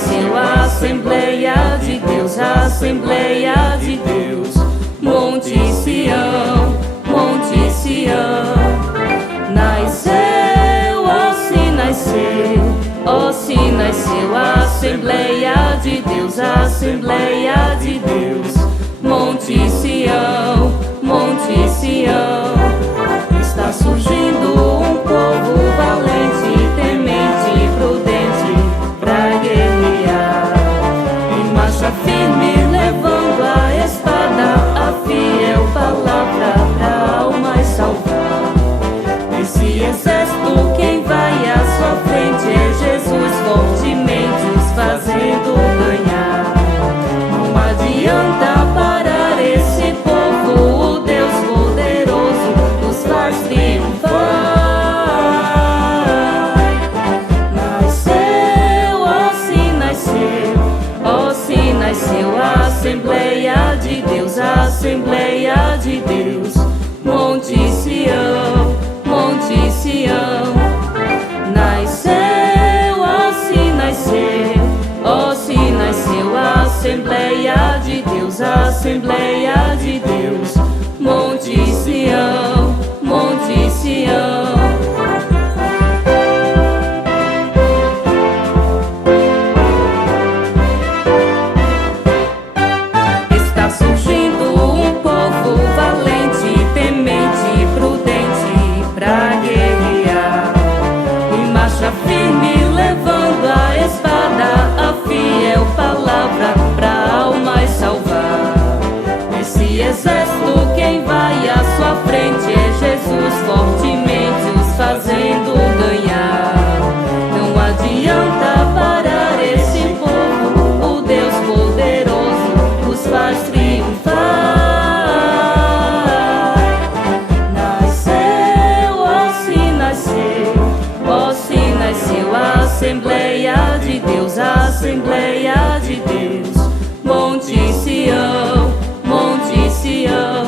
nasceu a Assembleia de Deus, a Assembleia de Deus. Monte Sião, Monte Sião. Nasceu, ó se nasceu, ó se nasceu a Assembleia de Deus, a Assembleia de Deus. Monte Sião, Monte Sião. Está surgindo um povo valente, temente e prudente pra guerrear. Em marcha firme, levando a espada, a fiel palavra pra almas salvar. Esse exército, quem vai à sua frente é Jesus, fortemente os fazendo ganhar. Não adianta parar esse povo, o Deus poderoso nos faz triunfar. Nasceu, ó se nasceu, ó se nasceu a Assembleia de Deus, a Assembleia de Deus. Monte Sião, Monte Sião. Nasceu, ó se nasceu, ó se nasceu a Assembleia de Deus, a Assembleia de Deus. Monte Sião, Monte Sião. Está surgindo um povo valente, temente e prudente pra guerrear. Em marcha firme, levando a espada, a fiel palavra pra almas salvar. Esse exército, quem vai à sua frente é Jesus, fortemente os fazendo ganhar. Não adianta parar esse povo, o Deus poderoso os faz triunfar. Nasceu, ó se nasceu, ó se nasceu a Assembleia de Deus, a Assembleia de Deus. Monte Sião, Monte Sião.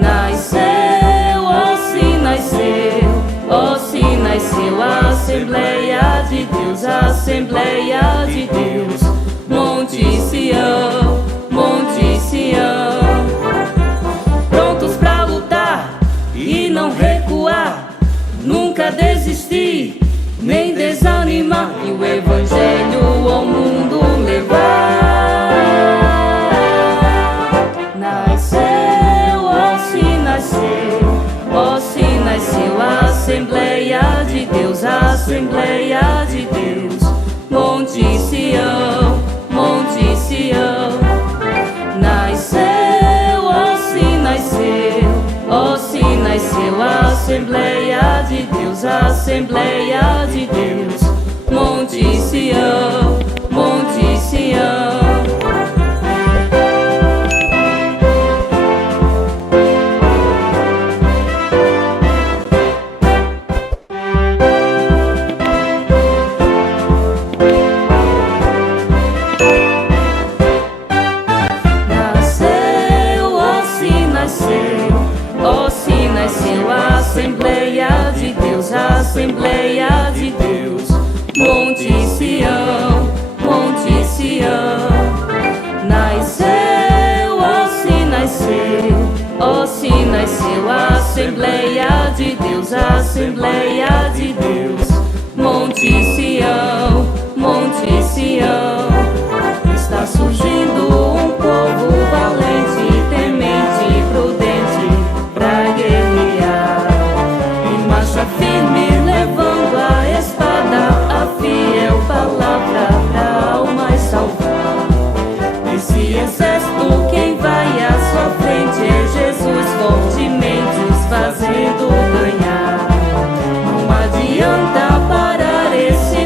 Nasceu, ó se nasceu, ó se nasceu a Assembleia de Deus, a Assembleia de Deus. Monte Sião, Monte Sião. Prontos pra lutar e não recuar, nunca desistir, nem desanimar, e o Evangelho ao mundo levar. Nasceu, ó se nasceu, ó se nasceu a Assembleia de Deus, a Assembleia de Deus. Monte Sião, Monte Sião. Nasceu, ó se nasceu, ó se nasceu a Assembleia de Deus, a Assembleia de Deus. Monte Sião, Monte Sião. Ó se nasceu a Assembleia de Deus, a Assembleia de Deus. Monte Sião, Monte Sião. Nasceu, ó se nasceu, ó se nasceu a Assembleia de Deus, a Assembleia de Deus. Monte Sião, Monte Sião. Está surgindo um povo valente, temente e prudente pra guerrear. Em marcha firme, levando a espada, a fiel palavra pra almas salvar. Esse exército, quem vai à sua frente é Jesus, fortemente os fazendo ganhar. Não adianta parar esse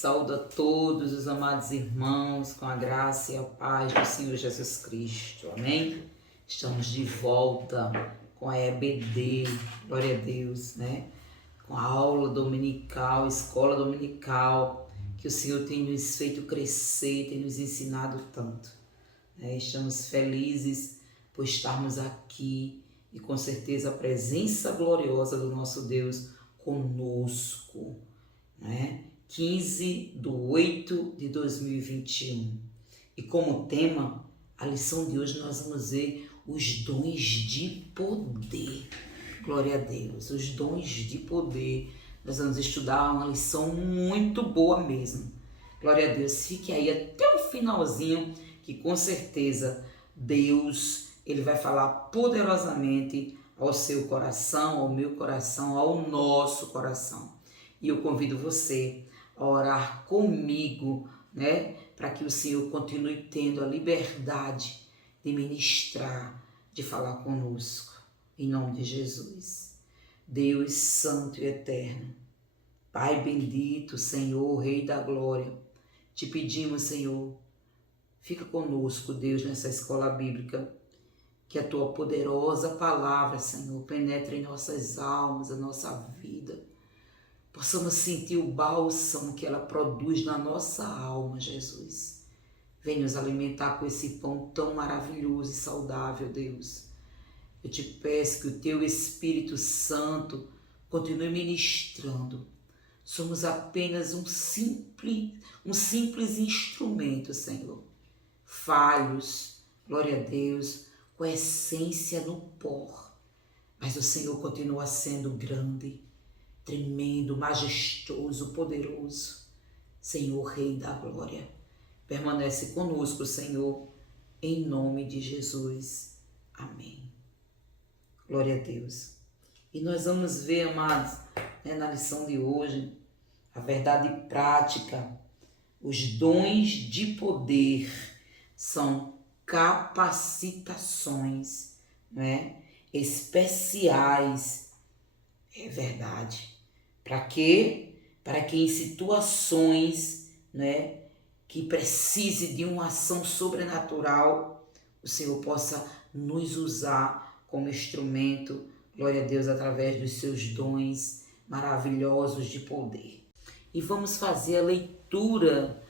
Saúdo a todos os amados irmãos com a graça e a paz do Senhor Jesus Cristo. Amém? Estamos de volta com a EBD, glória a Deus, né? Com a aula dominical, escola dominical, que o Senhor tem nos feito crescer, tem nos ensinado tanto. Estamos felizes por estarmos aqui e com certeza a presença gloriosa do nosso Deus conosco, né? 15/8/2021. E como tema, a lição de hoje nós vamos ver os dons de poder. Glória a Deus, os dons de poder. Nós vamos estudar uma lição muito boa mesmo. Glória a Deus, fique aí até o finalzinho, que com certeza Deus, Ele vai falar poderosamente ao seu coração, ao meu coração, ao nosso coração. E eu convido você a orar comigo, né? Para que o Senhor continue tendo a liberdade de ministrar, de falar conosco. Em nome de Jesus. Deus santo e eterno, Pai bendito, Senhor, Rei da glória, te pedimos, Senhor, fica conosco, Deus, nessa escola bíblica, que a tua poderosa palavra, Senhor, penetre em nossas almas, a nossa vida, possamos sentir o bálsamo que ela produz na nossa alma, Jesus. Vem nos alimentar com esse pão tão maravilhoso e saudável, Deus. Eu te peço que o teu Espírito Santo continue ministrando. Somos apenas um simples instrumento, Senhor. Falhos, glória a Deus, com essência no pó. Mas o Senhor continua sendo grande, tremendo, majestoso, poderoso. Senhor, Rei da glória, permanece conosco, Senhor, em nome de Jesus. Amém. Glória a Deus. E nós vamos ver, amados, na lição de hoje, a verdade prática. Os dons de poder são capacitações, especiais. É verdade. Para quê? Para que em situações, que precise de uma ação sobrenatural, o Senhor possa nos usar como instrumento, glória a Deus, através dos seus dons maravilhosos de poder. E vamos fazer a leitura,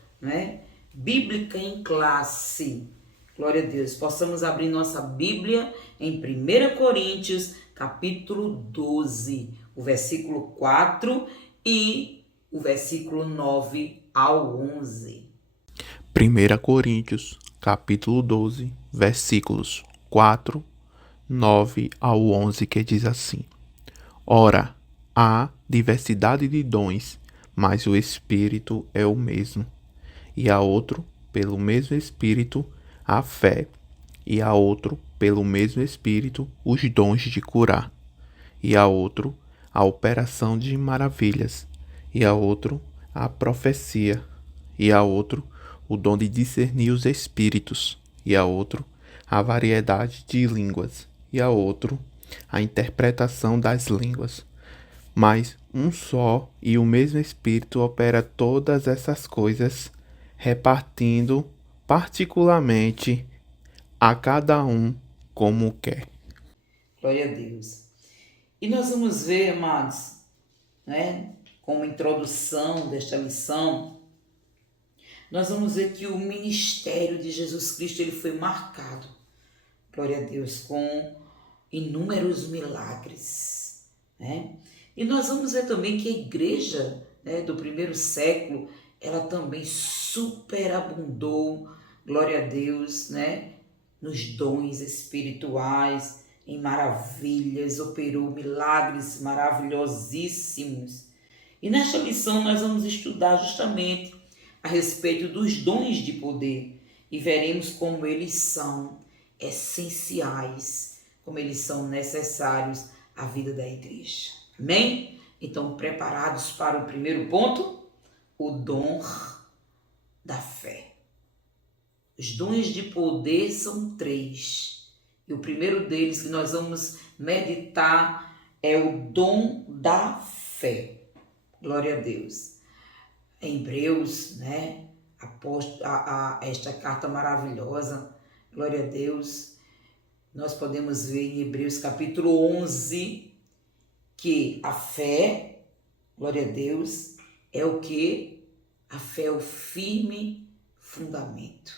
bíblica em classe. Glória a Deus. Possamos abrir nossa Bíblia em 1 Coríntios, capítulo 12, o versículo 4 e o versículo 9 ao 11. 1 Coríntios, capítulo 12, versículos 4, 9 ao 11, que diz assim: Ora, há diversidade de dons, mas o Espírito é o mesmo. E há outro, pelo mesmo Espírito, a fé. E há outro, pelo mesmo Espírito, os dons de curar. E há outro, a operação de maravilhas. E há outro, a profecia. E há outro, o dom de discernir os espíritos. E há outro, a variedade de línguas. E há outro, a interpretação das línguas. Mas um só e o mesmo Espírito opera todas essas coisas, repartindo particularmente a cada um como quer. Glória a Deus. E nós vamos ver, amados, como introdução desta lição, nós vamos ver que o ministério de Jesus Cristo ele foi marcado, glória a Deus, com inúmeros milagres, E nós vamos ver também que a igreja do primeiro século, ela também superabundou, glória a Deus, nos dons espirituais, em maravilhas, operou milagres maravilhosíssimos. E nesta lição nós vamos estudar justamente a respeito dos dons de poder e veremos como eles são essenciais, como eles são necessários à vida da igreja. Amém? Então, preparados para o primeiro ponto? O dom da fé. Os dons de poder são 3. E o primeiro deles que nós vamos meditar é o dom da fé. Glória a Deus. em Hebreus, né? Esta carta maravilhosa, glória a Deus, nós podemos ver em Hebreus capítulo 11 que a fé, glória a Deus, é o que? A fé é o firme fundamento.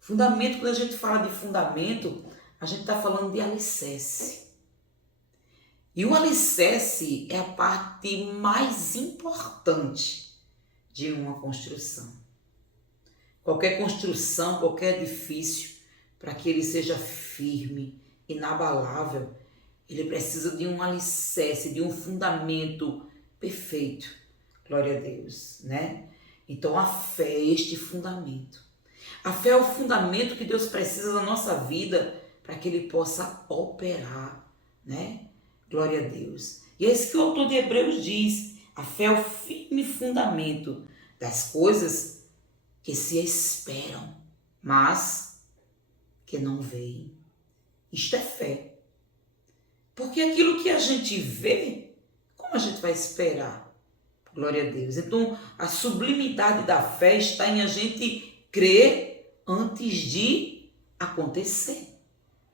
Fundamento, quando a gente fala de fundamento, a gente está falando de alicerce. E o alicerce é a parte mais importante de uma construção. Qualquer construção, qualquer edifício, para que ele seja firme, inabalável, ele precisa de um alicerce, de um fundamento perfeito. Glória a Deus, né? Então a fé é este fundamento. A fé é o fundamento que Deus precisa da nossa vida para que ele possa operar, né? Glória a Deus. E é isso que o autor de Hebreus diz. A fé é o firme fundamento das coisas que se esperam, mas que não veem. Isto é fé. Porque aquilo que a gente vê, como a gente vai esperar? Glória a Deus. Então, a sublimidade da fé está em a gente crer antes de acontecer.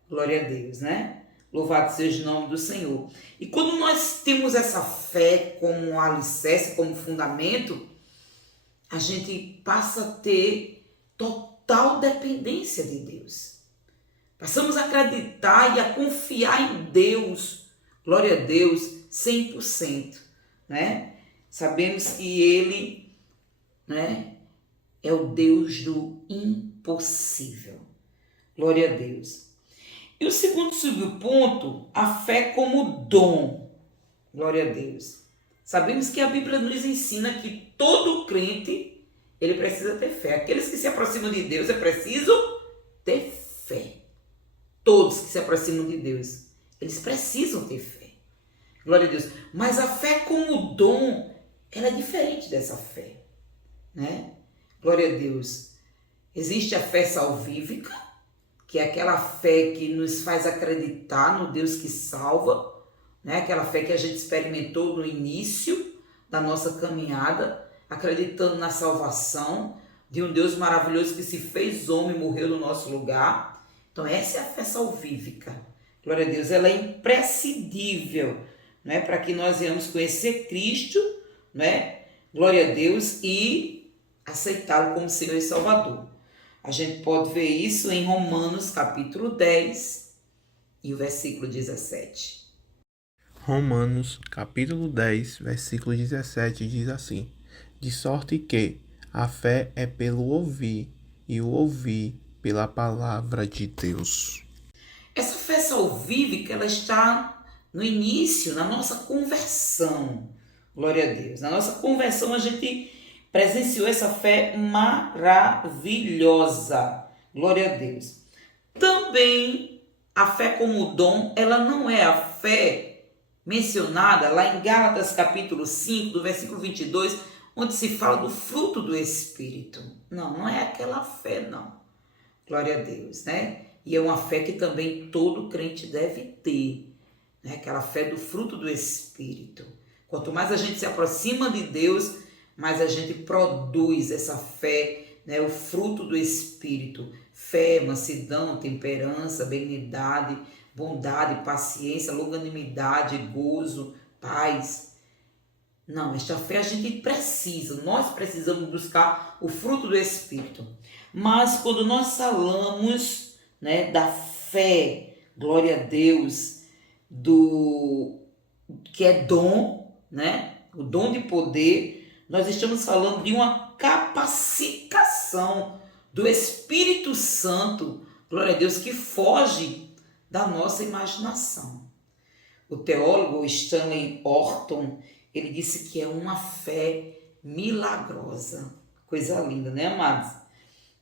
Glória a Deus, né? Louvado seja o nome do Senhor. E quando nós temos essa fé como alicerce, como fundamento, a gente passa a ter total dependência de Deus. Passamos a acreditar e a confiar em Deus, glória a Deus, 100%, né? Sabemos que Ele, né, é o Deus do impossível. Glória a Deus. E o segundo subponto, a fé como dom. Glória a Deus. Sabemos que a Bíblia nos ensina que todo crente, ele precisa ter fé. Aqueles que se aproximam de Deus, é preciso ter fé. Todos que se aproximam de Deus, eles precisam ter fé. Glória a Deus. Mas a fé como dom, ela é diferente dessa fé, né? Glória a Deus. Existe a fé salvífica, que é aquela fé que nos faz acreditar no Deus que salva, né? Aquela fé que a gente experimentou no início da nossa caminhada, acreditando na salvação de um Deus maravilhoso que se fez homem e morreu no nosso lugar. Então essa é a fé salvífica. Glória a Deus, ela é imprescindível, né? Para que nós venhamos conhecer Cristo, né? Glória a Deus, e aceitá-lo como Senhor e Salvador. A gente pode ver isso em Romanos capítulo 10 e o versículo 17. Romanos capítulo 10, versículo 17 diz assim: de sorte que a fé é pelo ouvir, e o ouvir pela palavra de Deus. Essa fé salvífica, ela está no início, na nossa conversão. Glória a Deus. Na nossa conversão a gente presenciou essa fé maravilhosa. Glória a Deus. Também a fé como dom, ela não é a fé mencionada lá em Gálatas capítulo 5, do versículo 22, onde se fala do fruto do Espírito. Não é aquela fé, não. Glória a Deus, né? E é uma fé que também todo crente deve ter, né? Aquela fé do fruto do Espírito. Quanto mais a gente se aproxima de Deus, mais a gente produz essa fé, né? O fruto do Espírito. Fé, mansidão, temperança, benignidade, bondade, paciência, longanimidade, gozo, paz. Não, esta fé a gente precisa, nós precisamos buscar o fruto do Espírito. Mas quando nós falamos, né, da fé, glória a Deus, do que é dom, né, o dom de poder, nós estamos falando de uma capacitação do Espírito Santo, glória a Deus, que foge da nossa imaginação. O teólogo Stanley Orton, ele disse que é uma fé milagrosa. Coisa linda, né, amados?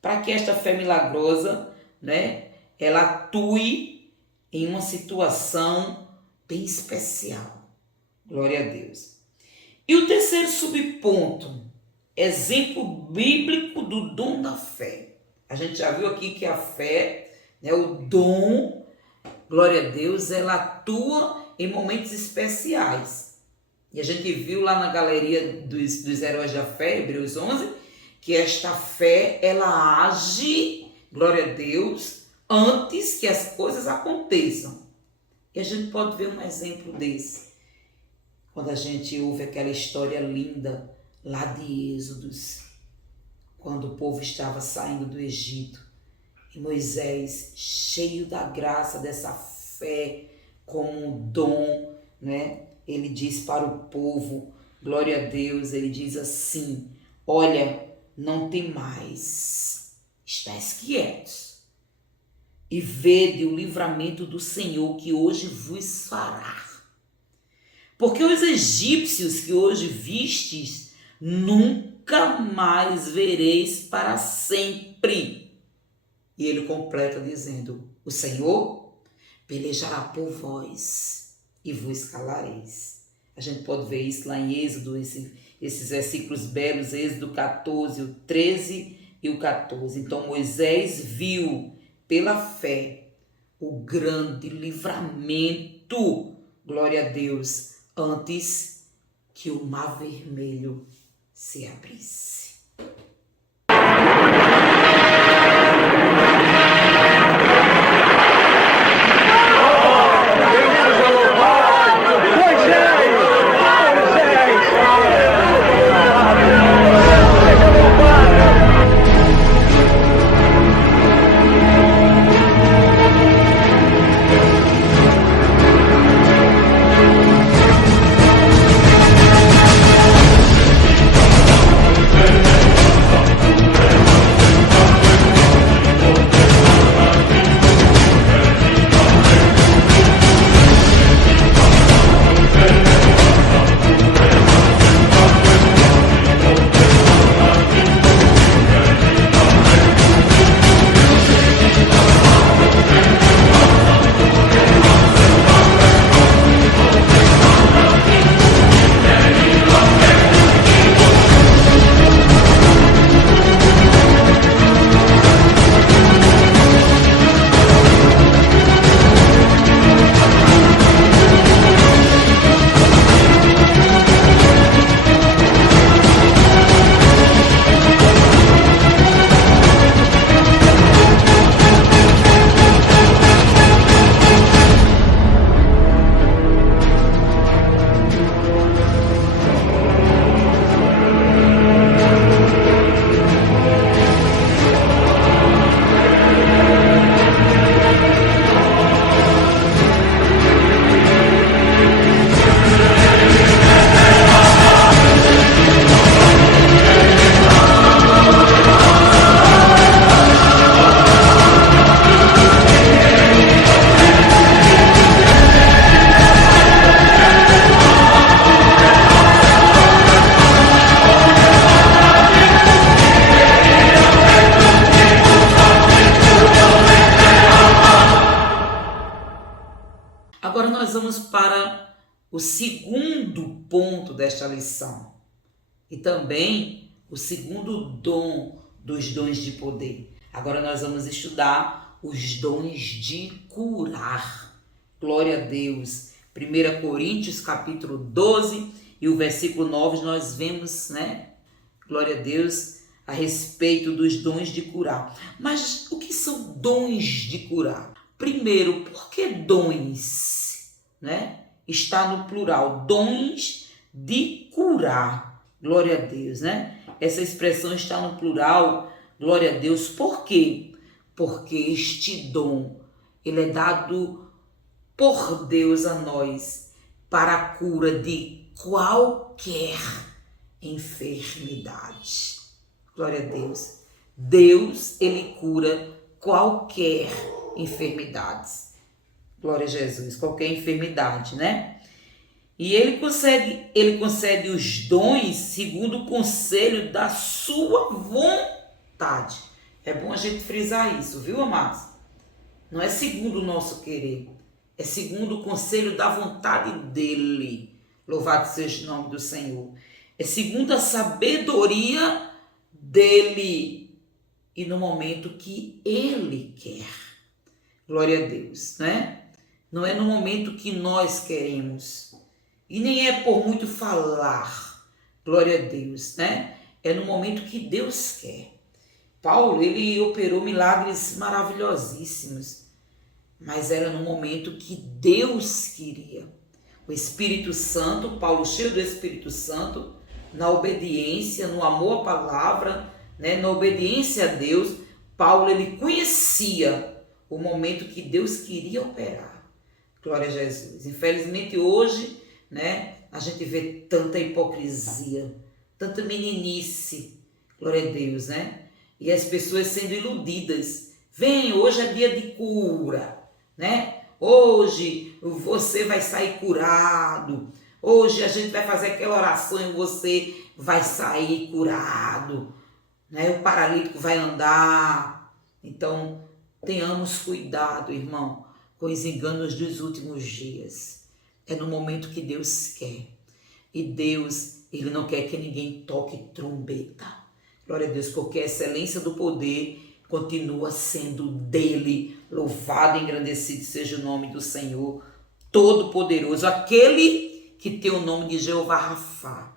Para que esta fé milagrosa, né, ela atue em uma situação bem especial. Glória a Deus. E o terceiro subponto, exemplo bíblico do dom da fé. A gente já viu aqui que a fé, né, o dom, glória a Deus, ela atua em momentos especiais. E a gente viu lá na galeria dos heróis da fé, Hebreus 11, que esta fé, ela age, glória a Deus, antes que as coisas aconteçam. E a gente pode ver um exemplo desse. Quando a gente ouve aquela história linda lá de Êxodos, quando o povo estava saindo do Egito, e Moisés, cheio da graça dessa fé, como um dom, né? Ele diz para o povo, glória a Deus, ele diz assim: olha, não temais, estáis quietos, e vede o livramento do Senhor que hoje vos fará. Porque os egípcios que hoje vistes, nunca mais vereis para sempre. E ele completa dizendo: o Senhor pelejará por vós e vos calareis. A gente pode ver isso lá em Êxodo, esses versículos belos, Êxodo 14, o 13 e o 14. Então Moisés viu pela fé o grande livramento, glória a Deus, antes que o mar vermelho se abrisse. Agora nós vamos para o segundo ponto desta lição e também o segundo dom dos dons de poder. Agora nós vamos estudar os dons de curar. Glória a Deus. 1 Coríntios capítulo 12 e o versículo 9 nós vemos, né? Glória a Deus, a respeito dos dons de curar. Mas o que são dons de curar? Primeiro, por que dons, né? Está no plural, dons de curar. Glória a Deus, né? Essa expressão está no plural, glória a Deus. Por quê? Porque este dom, ele é dado por Deus a nós para a cura de qualquer enfermidade. Glória a Deus. Deus, ele cura qualquer enfermidade. Glória a Jesus, qualquer enfermidade, né? E ele concede os dons segundo o conselho da sua vontade. É bom a gente frisar isso, viu, amados? Não é segundo o nosso querer, é segundo o conselho da vontade dele. Louvado seja o nome do Senhor. É segundo a sabedoria dele e no momento que ele quer. Glória a Deus, né? Não é no momento que nós queremos. E nem é por muito falar, glória a Deus, né? É no momento que Deus quer. Paulo, ele operou milagres maravilhosíssimos, mas era no momento que Deus queria. O Espírito Santo, Paulo cheio do Espírito Santo, na obediência, no amor à palavra, né, na obediência a Deus, Paulo ele conhecia o momento que Deus queria operar. Glória a Jesus. Infelizmente hoje, né, a gente vê tanta hipocrisia, tanta meninice, glória a Deus, né? E as pessoas sendo iludidas. Vem, hoje é dia de cura, né? Hoje você vai sair curado. Hoje a gente vai fazer aquela oração e você vai sair curado, né? O paralítico vai andar. Então, tenhamos cuidado, irmão, com os enganos dos últimos dias. É no momento que Deus quer. E Deus, ele não quer que ninguém toque trombeta. Glória a Deus, porque a excelência do poder continua sendo dele. Louvado e engrandecido seja o nome do Senhor Todo-Poderoso, aquele que tem o nome de Jeová Rafá,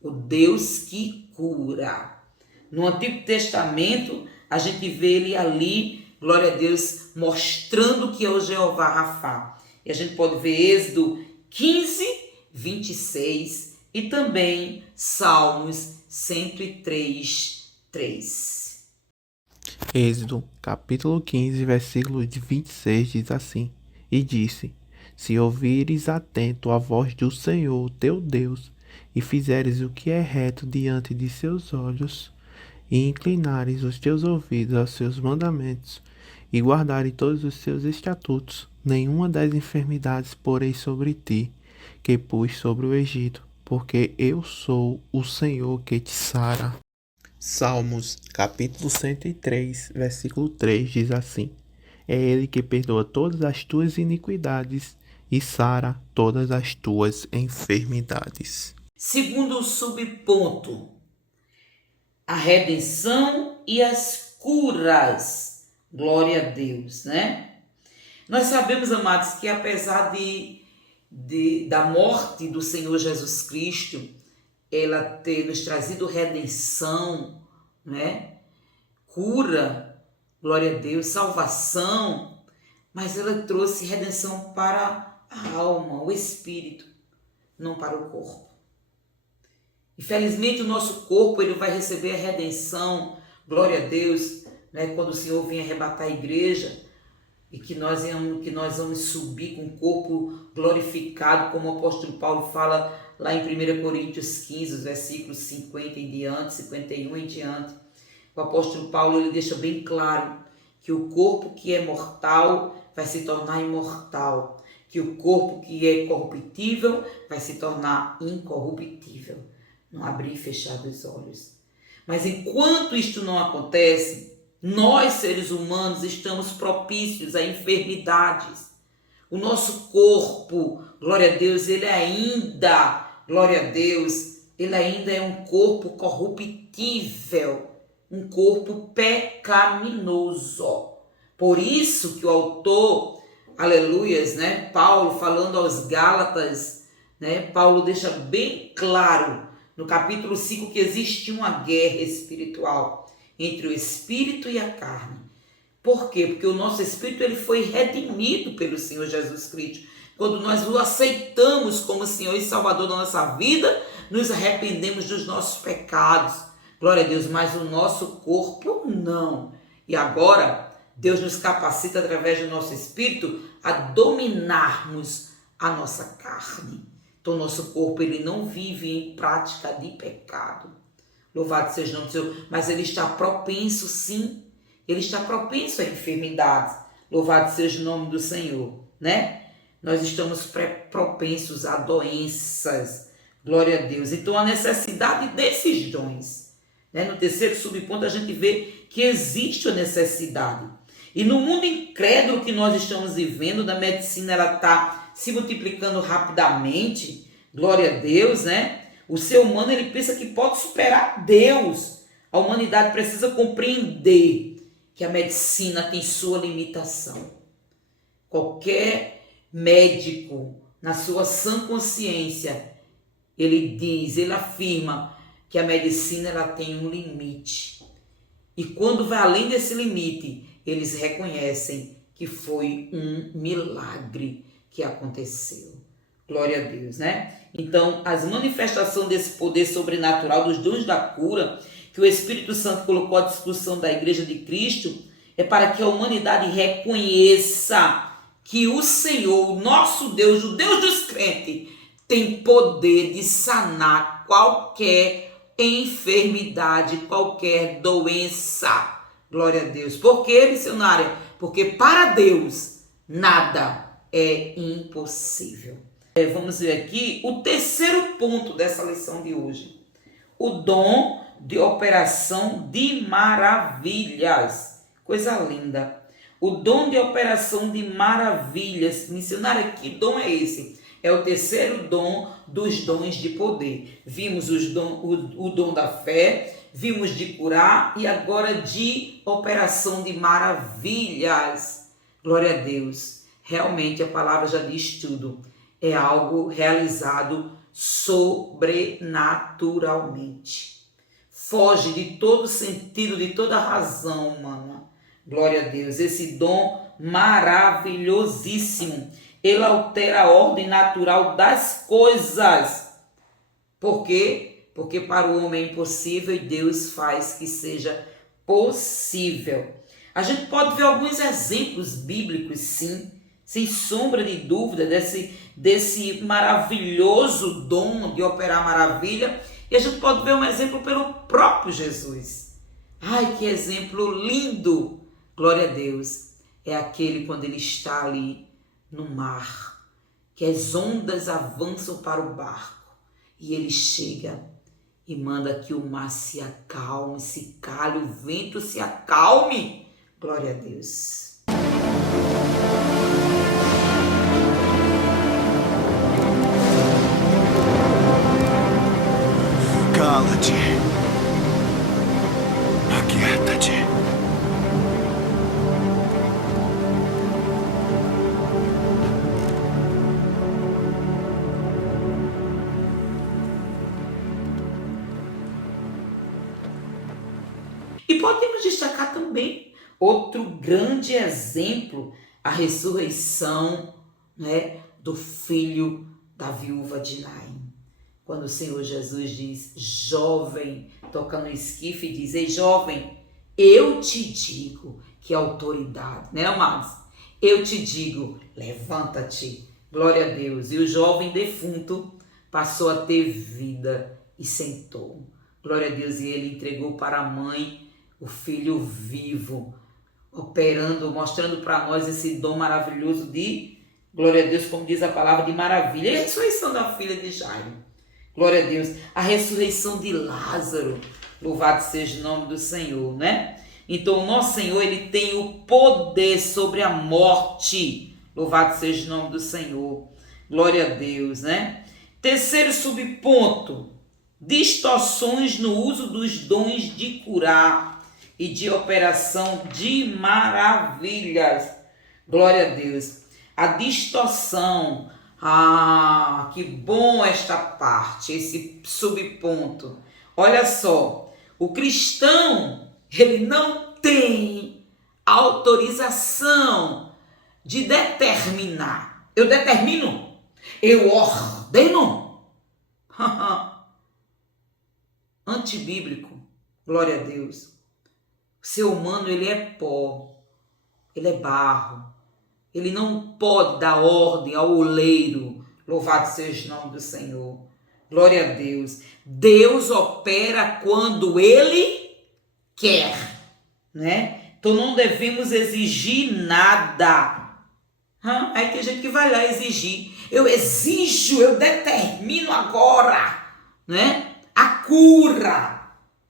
o Deus que cura. No Antigo Testamento, a gente vê ele ali, glória a Deus, mostrando que é o Jeová Rafá. E a gente pode ver Êxodo 15, 26 e também Salmos 103, 3. Êxodo, capítulo 15, versículo de 26 diz assim: E disse: Se ouvires atento a voz do Senhor teu Deus, e fizeres o que é reto diante de seus olhos, e inclinares os teus ouvidos aos seus mandamentos, e guardares todos os seus estatutos, nenhuma das enfermidades porei sobre ti, que pus sobre o Egito, porque eu sou o Senhor que te sara. Salmos, capítulo 103, versículo 3 diz assim: É ele que perdoa todas as tuas iniquidades e sara todas as tuas enfermidades. Segundo o subponto, a redenção e as curas. Glória a Deus, né? Nós sabemos, amados, que apesar da morte do Senhor Jesus Cristo, ela ter nos trazido redenção, né? Cura, glória a Deus, salvação, mas ela trouxe redenção para a alma, o espírito, não para o corpo. Infelizmente o nosso corpo ele vai receber a redenção, glória a Deus, né? Quando o Senhor vem arrebatar a igreja e que nós vamos subir com o corpo glorificado, como o apóstolo Paulo fala lá em 1 Coríntios 15, os versículos 50 em diante, 51 em diante. O apóstolo Paulo ele deixa bem claro que o corpo que é mortal vai se tornar imortal, que o corpo que é corruptível vai se tornar incorruptível. Não abrir e fechar os olhos. Mas enquanto isto não acontece, nós seres humanos estamos propícios a enfermidades. O nosso corpo, glória a Deus, ele ainda é um corpo corruptível, um corpo pecaminoso. Por isso que o autor, aleluias, né, Paulo falando aos Gálatas, né, Paulo deixa bem claro no capítulo 5 que existe uma guerra espiritual entre o espírito e a carne. Por quê? Porque o nosso espírito ele foi redimido pelo Senhor Jesus Cristo. Quando nós o aceitamos como Senhor e Salvador da nossa vida, nos arrependemos dos nossos pecados. Glória a Deus, mas o nosso corpo não. E agora, Deus nos capacita através do nosso espírito a dominarmos a nossa carne. Então, o nosso corpo ele não vive em prática de pecado. Louvado seja o nome do Senhor. Mas ele está propenso, sim. Ele está propenso a enfermidades. Louvado seja o nome do Senhor, né? Nós estamos propensos a doenças. Glória a Deus. Então, a necessidade desses dons, né? No terceiro subponto, a gente vê que existe a necessidade. E no mundo incrédulo que nós estamos vivendo, da medicina, ela está se multiplicando rapidamente. Glória a Deus, né? O ser humano, ele pensa que pode superar Deus. A humanidade precisa compreender que a medicina tem sua limitação. Qualquer médico, na sua sã consciência, ele afirma que a medicina ela tem um limite. E quando vai além desse limite, eles reconhecem que foi um milagre que aconteceu. Glória a Deus, né? Então, as manifestações desse poder sobrenatural, dos dons da cura, que o Espírito Santo colocou à disposição da Igreja de Cristo, é para que a humanidade reconheça que o Senhor, o nosso Deus, o Deus dos crentes, tem poder de sanar qualquer enfermidade, qualquer doença. Glória a Deus. Por quê, missionária? Porque para Deus nada é impossível. Vamos ver aqui o terceiro ponto dessa lição de hoje. O dom de operação de maravilhas. Coisa linda. O dom de operação de maravilhas. Missionária, que dom é esse? É o terceiro dom dos dons de poder. Vimos o dom da fé, vimos de curar e agora de operação de maravilhas. Glória a Deus. Realmente a palavra já diz tudo. É algo realizado sobrenaturalmente. Foge de todo sentido, de toda razão humana. Glória a Deus. Esse dom maravilhosíssimo. Ele altera a ordem natural das coisas. Por quê? Porque para o homem é impossível e Deus faz que seja possível. A gente pode ver alguns exemplos bíblicos, sim, sem sombra de dúvida, desse maravilhoso dom de operar maravilha. E a gente pode ver um exemplo pelo próprio Jesus. Ai, que exemplo lindo! Glória a Deus. É aquele quando ele está ali no mar, que as ondas avançam para o barco. E ele chega e manda que o mar se acalme, se cale, o vento se acalme. Glória a Deus. Cala-te. Aquieta-te. E podemos destacar também outro grande exemplo, a ressurreição, né, do filho da viúva de Naim. Quando o Senhor Jesus diz, jovem, toca no esquife e diz, ei jovem, eu te digo que autoridade, né, amados? Eu te digo, levanta-te, glória a Deus. E o jovem defunto passou a ter vida e sentou. Glória a Deus, e ele entregou para a mãe o filho vivo, operando, mostrando para nós esse dom maravilhoso de, glória a Deus, como diz a palavra, de maravilha. E a ressurreição da filha de Jairo, glória a Deus. A ressurreição de Lázaro, louvado seja o nome do Senhor, né? Então o nosso Senhor, ele tem o poder sobre a morte, louvado seja o nome do Senhor, glória a Deus, né? Terceiro subponto, distorções no uso dos dons de curar e de operação de maravilhas. Glória a Deus. A distorção. Ah, que bom esta parte, esse subponto. Olha só, o cristão, ele não tem autorização de determinar. Eu determino? Eu ordeno? Antibíblico. Glória a Deus. O ser humano, ele é pó, ele é barro, ele não pode dar ordem ao oleiro, louvado seja o nome do Senhor, glória a Deus. Deus opera quando ele quer, né? Então não devemos exigir nada. Aí tem gente que vai lá exigir, eu exijo, eu determino agora, né? A cura.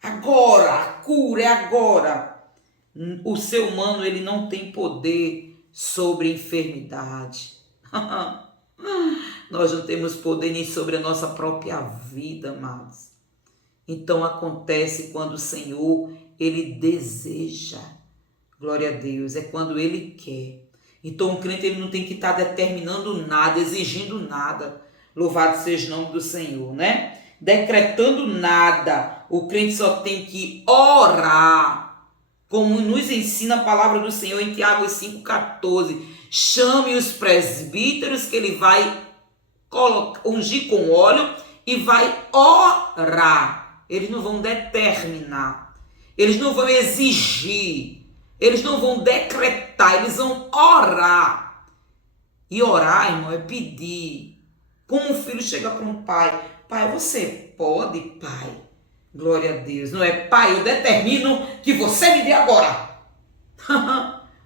Agora, a cura é agora. O ser humano, ele não tem poder sobre enfermidade. Nós não temos poder nem sobre a nossa própria vida, amados. Então acontece quando o Senhor, ele deseja. Glória a Deus, é quando ele quer. Então o crente ele não tem que estar determinando nada, exigindo nada. Louvado seja o nome do Senhor, né? Decretando nada. O crente só tem que orar, como nos ensina a palavra do Senhor em Tiago 5,14. Chame os presbíteros que ele vai ungir com óleo e vai orar. Eles não vão determinar, eles não vão exigir, eles não vão decretar, eles vão orar. E orar, irmão, é pedir. Como um filho chega para um pai: pai, você pode, pai? Glória a Deus. Não é: pai, eu determino que você me dê agora.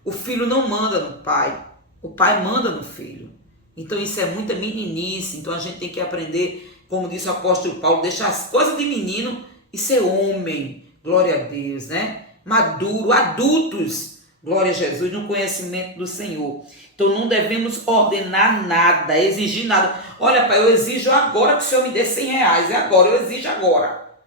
O filho não manda no pai, o pai manda no filho. Então isso é muita meninice. Então a gente tem que aprender, como disse o apóstolo Paulo, deixar as coisas de menino e ser homem. Glória a Deus, né? Maduro, adultos, glória a Jesus, no conhecimento do Senhor. Então não devemos ordenar nada, exigir nada. Olha, pai, eu exijo agora que o Senhor me dê 100 reais. É agora, eu exijo agora.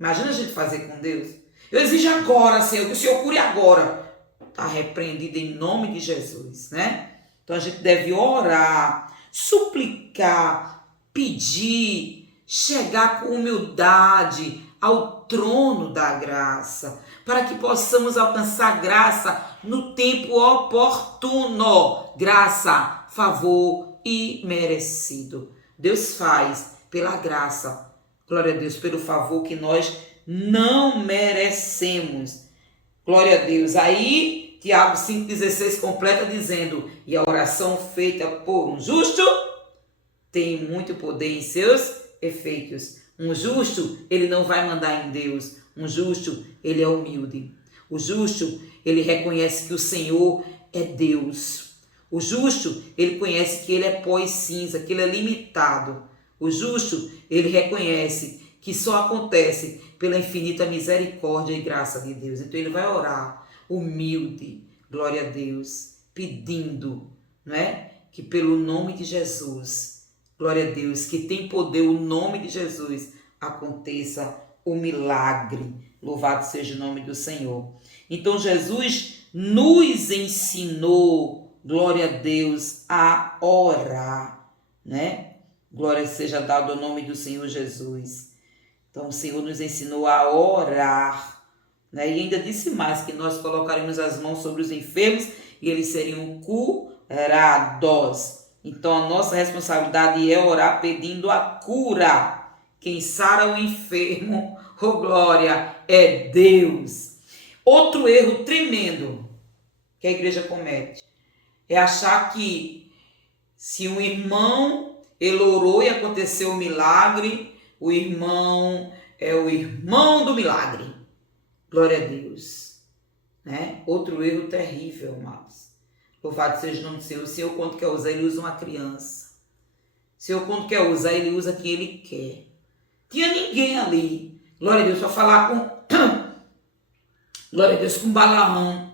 Imagina a gente fazer com Deus. Eu exijo agora, Senhor, que o Senhor cure agora. Está repreendido em nome de Jesus, né? Então a gente deve orar, suplicar, pedir, chegar com humildade ao trono da graça, para que possamos alcançar graça no tempo oportuno. Graça, favor e merecido. Deus faz pela graça, glória a Deus, pelo favor que nós não merecemos. Glória a Deus. Aí Tiago 5,16 completa dizendo: e a oração feita por um justo tem muito poder em seus efeitos. Um justo, ele não vai mandar em Deus. Um justo, ele é humilde. O justo, ele reconhece que o Senhor é Deus. O justo, ele conhece que ele é pó e cinza, que ele é limitado. O justo, ele reconhece que só acontece pela infinita misericórdia e graça de Deus. Então ele vai orar humilde, glória a Deus, pedindo, não é? Que pelo nome de Jesus, glória a Deus, que tem poder o nome de Jesus, aconteça o milagre. Louvado seja o nome do Senhor. Então Jesus nos ensinou, glória a Deus, a orar, né? Glória seja dado ao nome do Senhor Jesus. Então o Senhor nos ensinou a orar, né? E ainda disse mais, que nós colocaremos as mãos sobre os enfermos e eles seriam curados. Então a nossa responsabilidade é orar pedindo a cura. Quem sara o enfermo, oh glória, é Deus. Outro erro tremendo que a igreja comete é achar que se um irmão ele orou e aconteceu um milagre, o irmão é o irmão do milagre. Glória a Deus, né? Outro erro terrível, amados. Louvado seja o nome do Senhor. O Senhor, quando quer usar, ele usa uma criança. O Senhor, quando quer usar, ele usa quem ele quer. Tinha ninguém ali, glória a Deus, para falar com glória a Deus, com Balaão.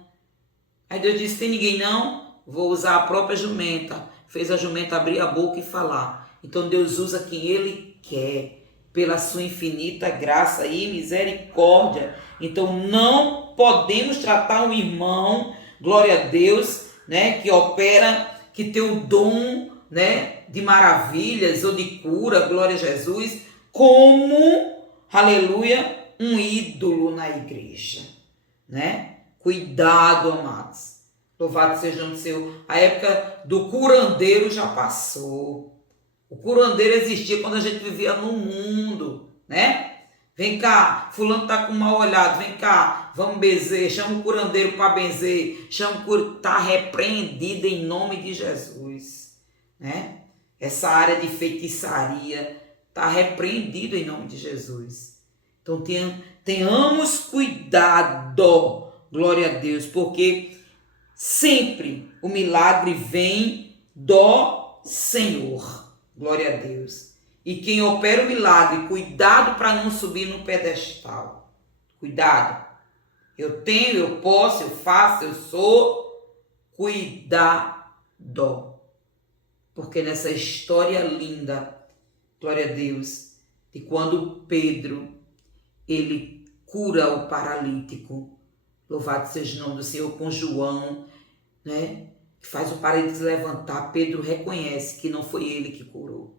Aí Deus disse: tem ninguém não? Vou usar a própria jumenta. Fez a jumenta abrir a boca e falar. Então Deus usa quem ele quer, pela sua infinita graça e misericórdia. Então não podemos tratar um irmão, glória a Deus, né, que opera, que tem o dom, né, de maravilhas ou de cura, glória a Jesus, como, aleluia, um ídolo na igreja, né? Cuidado, amados. Louvado seja o nome do Senhor. A época do curandeiro já passou. O curandeiro existia quando a gente vivia no mundo, né? Vem cá, fulano tá com mal olhado, vem cá, vamos benzer, chama o curandeiro para benzer, chama o curandeiro, tá repreendido em nome de Jesus, né? Essa área de feitiçaria tá repreendido em nome de Jesus. Então tenhamos cuidado, glória a Deus, porque sempre o milagre vem do Senhor. Glória a Deus. E quem opera o milagre, cuidado para não subir no pedestal. Cuidado. Eu tenho, eu posso, eu faço, eu sou. Cuidado. Porque nessa história linda, glória a Deus, de quando Pedro, ele cura o paralítico. Louvado seja o nome do Senhor, com João, né? faz o paralítico se levantar, Pedro reconhece que não foi ele que curou.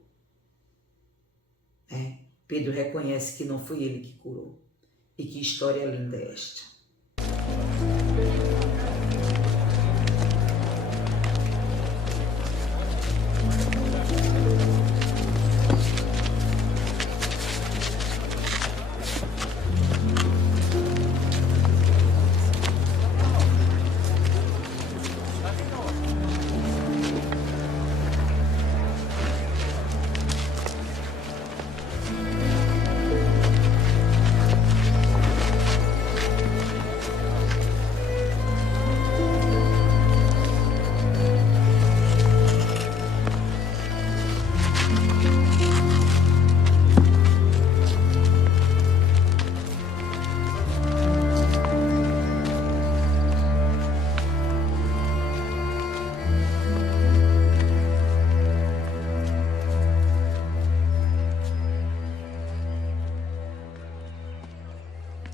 Pedro reconhece que não foi ele que curou. E que história linda é esta.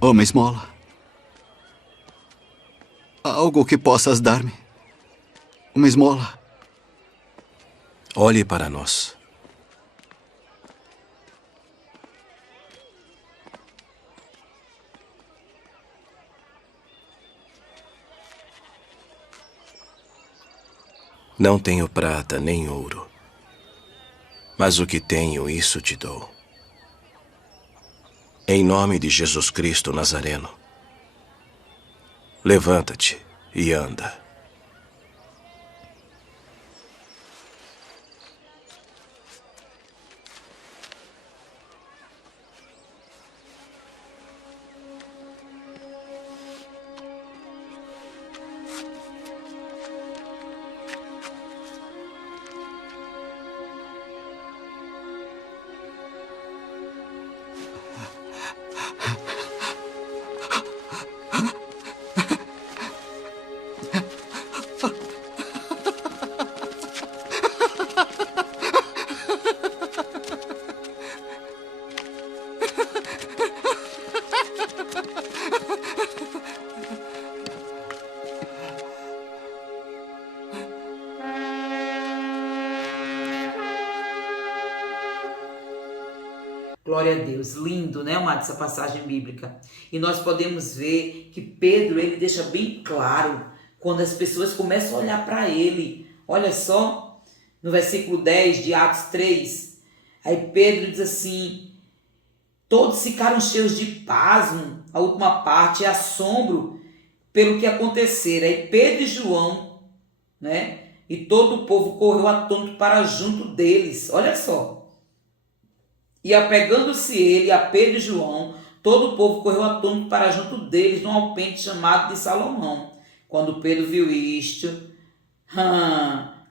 Uma esmola. Algo que possas dar-me. Uma esmola. Olhe para nós. Não tenho prata nem ouro, mas o que tenho, isso te dou. Em nome de Jesus Cristo Nazareno, levanta-te e anda. Glória a Deus, lindo, né, amado, essa passagem bíblica. E nós podemos ver que Pedro, ele deixa bem claro, quando as pessoas começam a olhar para ele. Olha só, no versículo 10 de Atos 3, aí Pedro diz assim, todos ficaram cheios de pasmo, a última parte, é assombro pelo que acontecera. Aí Pedro e João, né, e todo o povo correu atônito para junto deles, olha só. E apegando-se ele a Pedro e João, todo o povo correu atônito para junto deles, num alpendre chamado de Salomão. Quando Pedro viu isto,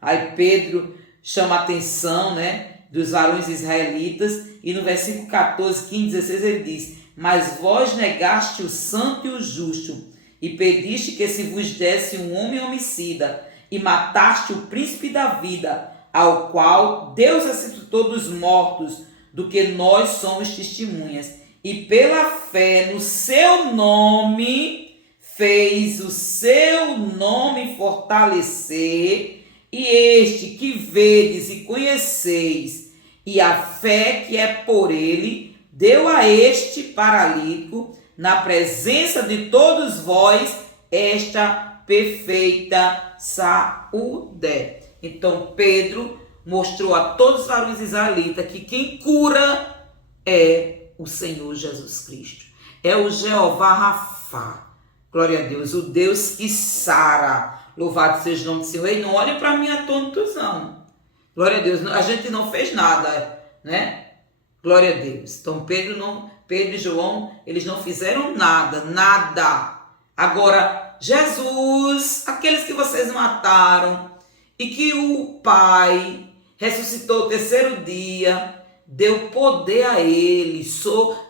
aí Pedro chama a atenção, né, dos varões israelitas, e no versículo 14, 15, 16 ele diz, mas vós negaste o santo e o justo, e pediste que se vos desse um homem homicida, e mataste o príncipe da vida, ao qual Deus ressuscitou dos mortos, do que nós somos testemunhas, e pela fé no seu nome, fez o seu nome fortalecer, e este que vedes e conheceis, e a fé que é por ele, deu a este paralítico, na presença de todos vós, esta perfeita saúde. Então Pedro mostrou a todos os varões israelitas que quem cura é o Senhor Jesus Cristo. É o Jeová Rafá. Glória a Deus, o Deus que sara. Louvado seja o nome do Senhor. E não olhem para mim atônitos, não. Glória a Deus, a gente não fez nada, né? Glória a Deus. Então Pedro e João, eles não fizeram nada. Agora, Jesus, aqueles que vocês mataram e que o Pai ressuscitou o terceiro dia, deu poder a ele,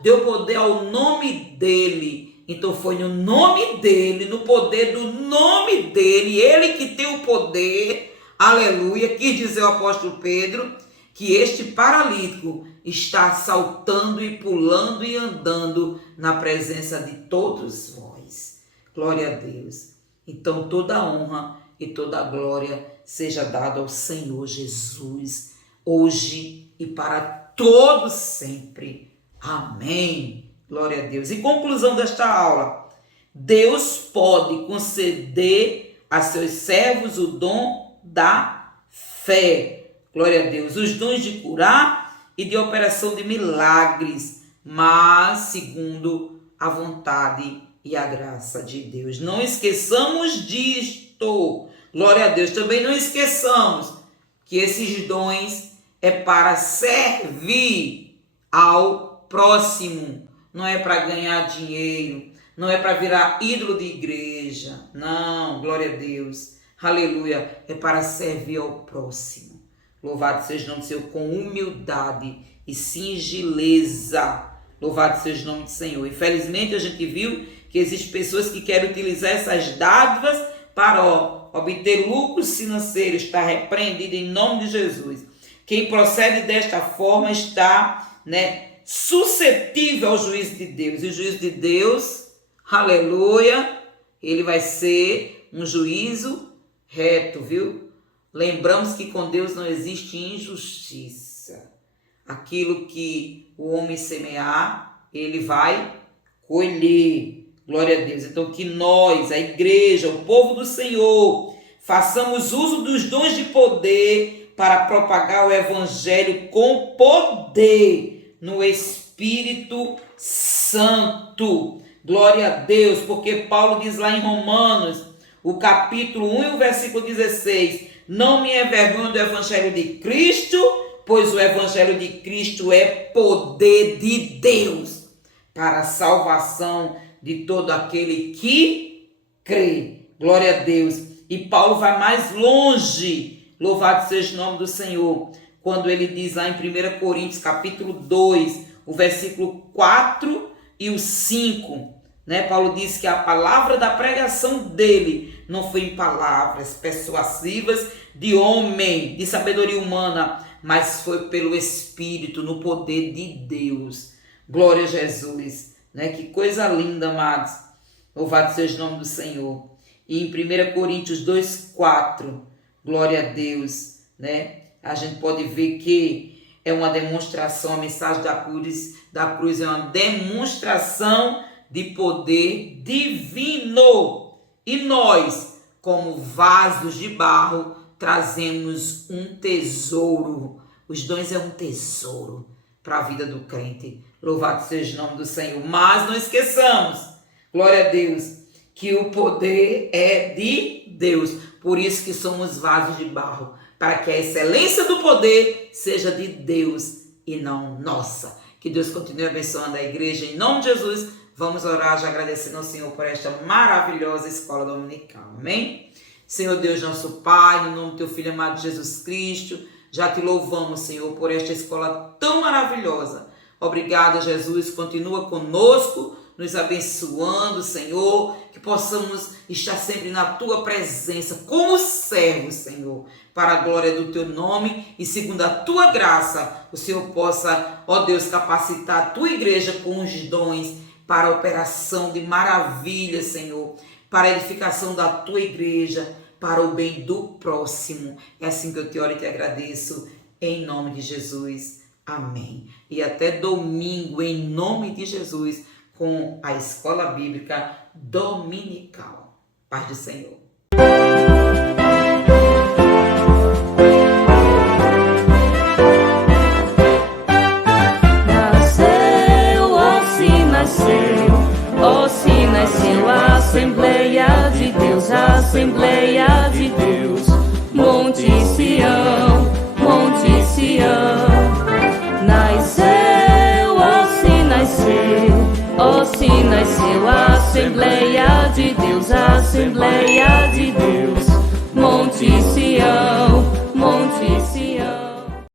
deu poder ao nome dele. Então foi no nome dele, no poder do nome dele, ele que tem o poder, aleluia, quis dizer o apóstolo Pedro, que este paralítico está saltando e pulando e andando na presença de todos vós. Glória a Deus. Então toda a honra e toda a glória seja dada ao Senhor Jesus, hoje e para todos sempre. Amém. Glória a Deus. E conclusão desta aula: Deus pode conceder a seus servos o dom da fé. Glória a Deus. Os dons de curar e de operação de milagres, mas segundo a vontade e a graça de Deus. Não esqueçamos disto. Glória a Deus. Também não esqueçamos que esses dons é para servir ao próximo. Não é para ganhar dinheiro. Não é para virar ídolo de igreja. Não, glória a Deus. Aleluia. É para servir ao próximo. Louvado seja o nome do Senhor, com humildade e singeleza. Louvado seja o nome do Senhor. Infelizmente a gente viu que existem pessoas que querem utilizar essas dádivas para obter lucros financeiros. Está repreendido em nome de Jesus. Quem procede desta forma está, suscetível ao juízo de Deus. E o juízo de Deus, aleluia, ele vai ser um juízo reto, viu? Lembramos que com Deus não existe injustiça. Aquilo que o homem semear, ele vai colher. Glória a Deus. Então que nós, a igreja, o povo do Senhor, façamos uso dos dons de poder para propagar o evangelho com poder no Espírito Santo. Glória a Deus, porque Paulo diz lá em Romanos, o capítulo 1 e o versículo 16, não me envergonho do evangelho de Cristo, pois o evangelho de Cristo é poder de Deus para a salvação de todo aquele que crê. Glória a Deus. E Paulo vai mais longe, louvado seja o nome do Senhor, quando ele diz lá em 1 Coríntios capítulo 2, o versículo 4 e o 5, Paulo diz que a palavra da pregação dele não foi em palavras persuasivas de homem, de sabedoria humana, mas foi pelo Espírito, no poder de Deus. Glória a Jesus. Que coisa linda, amados. Louvado seja o nome do Senhor. E em 1 Coríntios 2:4, glória a Deus, a gente pode ver que é uma demonstração, a mensagem da cruz é uma demonstração de poder divino. E nós, como vasos de barro, trazemos um tesouro. Os dons é um tesouro para a vida do crente. Louvado seja o nome do Senhor. Mas não esqueçamos, glória a Deus, que o poder é de Deus. Por isso que somos vasos de barro, para que a excelência do poder seja de Deus e não nossa. Que Deus continue abençoando a igreja. Em nome de Jesus, vamos orar já agradecendo ao Senhor por esta maravilhosa escola dominical. Amém? Senhor Deus, nosso Pai, no nome do Teu Filho amado Jesus Cristo, já Te louvamos, Senhor, por esta escola tão maravilhosa. Obrigada, Jesus. Continua conosco, nos abençoando, Senhor, que possamos estar sempre na Tua presença, como servos, Senhor, para a glória do Teu nome e segundo a Tua graça, o Senhor possa, ó Deus, capacitar a Tua igreja com os dons para a operação de maravilhas, Senhor, para a edificação da Tua igreja, para o bem do próximo. É assim que eu Te oro e Te agradeço, em nome de Jesus. Amém. E até domingo, em nome de Jesus, com a Escola Bíblica Dominical. Paz do Senhor. Ó, se nasceu a Assembleia de Deus, a Assembleia de Deus.